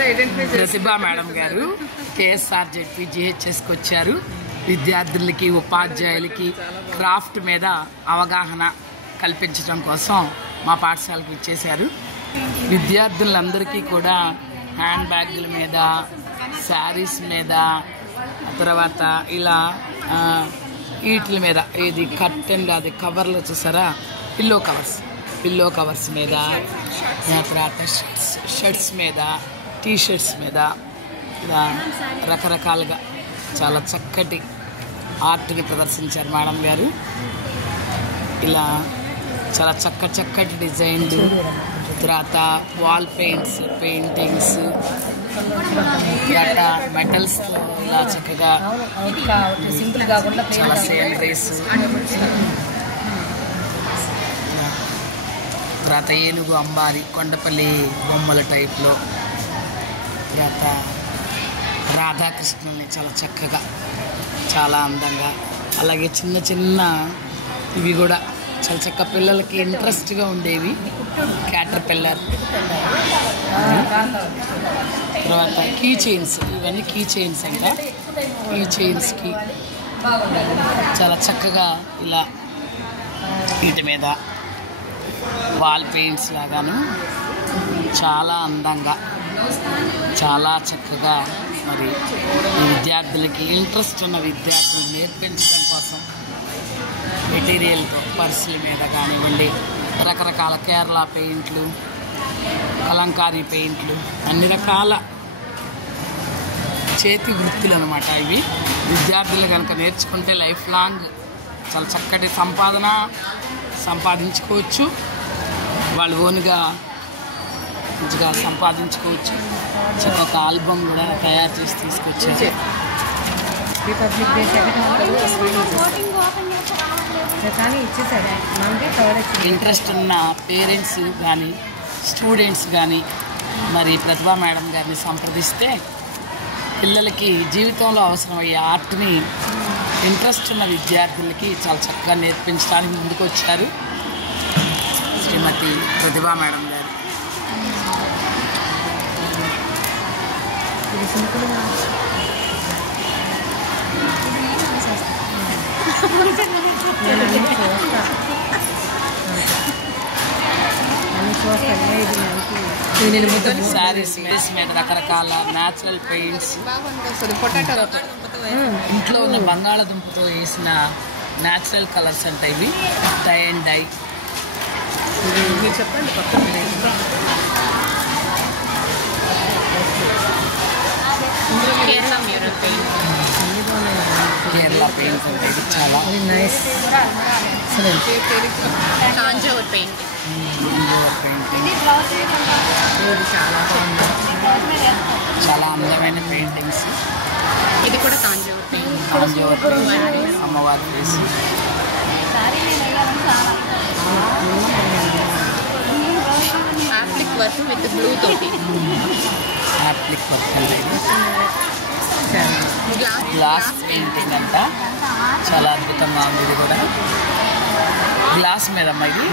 ప్రతిభా madam గారు KSRZP GHSకి వచ్చారు. విద్యార్థులకి ఉపాధ్యాయులకి క్రాఫ్ట్ మీద అవగాహన కల్పించడం కోసం మా పాఠశాలకు ఇచ్చేశారు. విద్యార్థులందరికీ కూడా హ్యాండ్ బ్యాగుల మీద, శారీస్ మీద, తర్వాత ఇలా వీటి మీద ఇది కర్టెన్ అది కవర్లు చూసారా, పిల్లో కవర్స్ మీద, తర్వాత షర్ట్స్ మీద, టీషర్ట్స్ మీద ఇలా రకరకాలుగా చాలా చక్కటి ఆర్ట్ని ప్రదర్శించారు మేడం గారు. ఇలా చాలా చక్కటి డిజైన్లు, తర్వాత వాల్ పెయింటింగ్స్, తర్వాత మెటల్స్తో ఇలా చక్కగా చాలా సీనరీస్, తర్వాత ఏనుగు అంబారి కొండపల్లి బొమ్మల టైప్లో, తర్వాత రాధాకృష్ణుల్ని చాలా చక్కగా చాలా అందంగా, అలాగే చిన్న ఇవి కూడా చాలా చక్కగా పిల్లలకి ఇంట్రెస్ట్గా ఉండేవి. క్యాటర్ పిల్లర్, తర్వాత కీ చైన్స్, ఇవన్నీ కీ చైన్స్ ఇంకా కీ చైన్స్కి చాలా చక్కగా ఇలా వీటి మీద వాల్ పెయింట్స్ లాగాను చాలా అందంగా చాలా చక్కగా మరి ఈ విద్యార్థులకి ఇంట్రెస్ట్ ఉన్న విద్యార్థులు నేర్పించడం కోసం మెటీరియల్తో పర్సుల మీద కానివ్వండి, రకరకాల కేరళ పెయింట్లు, కలంకారీ పెయింట్లు, అన్ని రకాల చేతి వృత్తులు అనమాట. ఇవి విద్యార్థులు కనుక నేర్చుకుంటే లైఫ్ లాంగ్ చాలా చక్కటి సంపాదించుకోవచ్చు, వాళ్ళు ఓన్గా మంచిగా సంపాదించుకోవచ్చు. ఒక ఆల్బమ్ కూడా తయారు చేసి తీసుకొచ్చారు. ఇంట్రెస్ట్ ఉన్న పేరెంట్స్ కానీ స్టూడెంట్స్ కానీ మరి ప్రతిభా మేడం గారిని సంప్రదిస్తే పిల్లలకి జీవితంలో అవసరమయ్యే ఆర్ట్ని ఇంట్రెస్ట్ ఉన్న విద్యార్థులకి చాలా చక్కగా నేర్పించడానికి ముందుకు వచ్చారు శ్రీమతి ప్రతిభా మేడం గారు. శారీస్ మీద రకరకాల న్యాచురల్ పెయింట్స్, ఇంట్లో ఉన్న బంగాళదుంపతో వేసిన న్యాచురల్ కలర్స్ అంటే ఇవి డై అండ్ డై. చెప్పండి కేరళ పెయింట్ అంటే ఇది చాలా చాలా అందమైన పెయింటింగ్స్. ఇది కూడా తాంజావూర్ పెయింట్, అమ్మవారి వేసి యాప్లిక్ వర్క్ విత్ బ్లూ తోటి, యాప్లిక్ వర్క్ అంటే గ్లాస్ పెయింటింగ్ అంట, చాలా అద్భుతంగా ఉంది. ఇది కూడా గ్లాస్ మీద అమ్మా, ఇది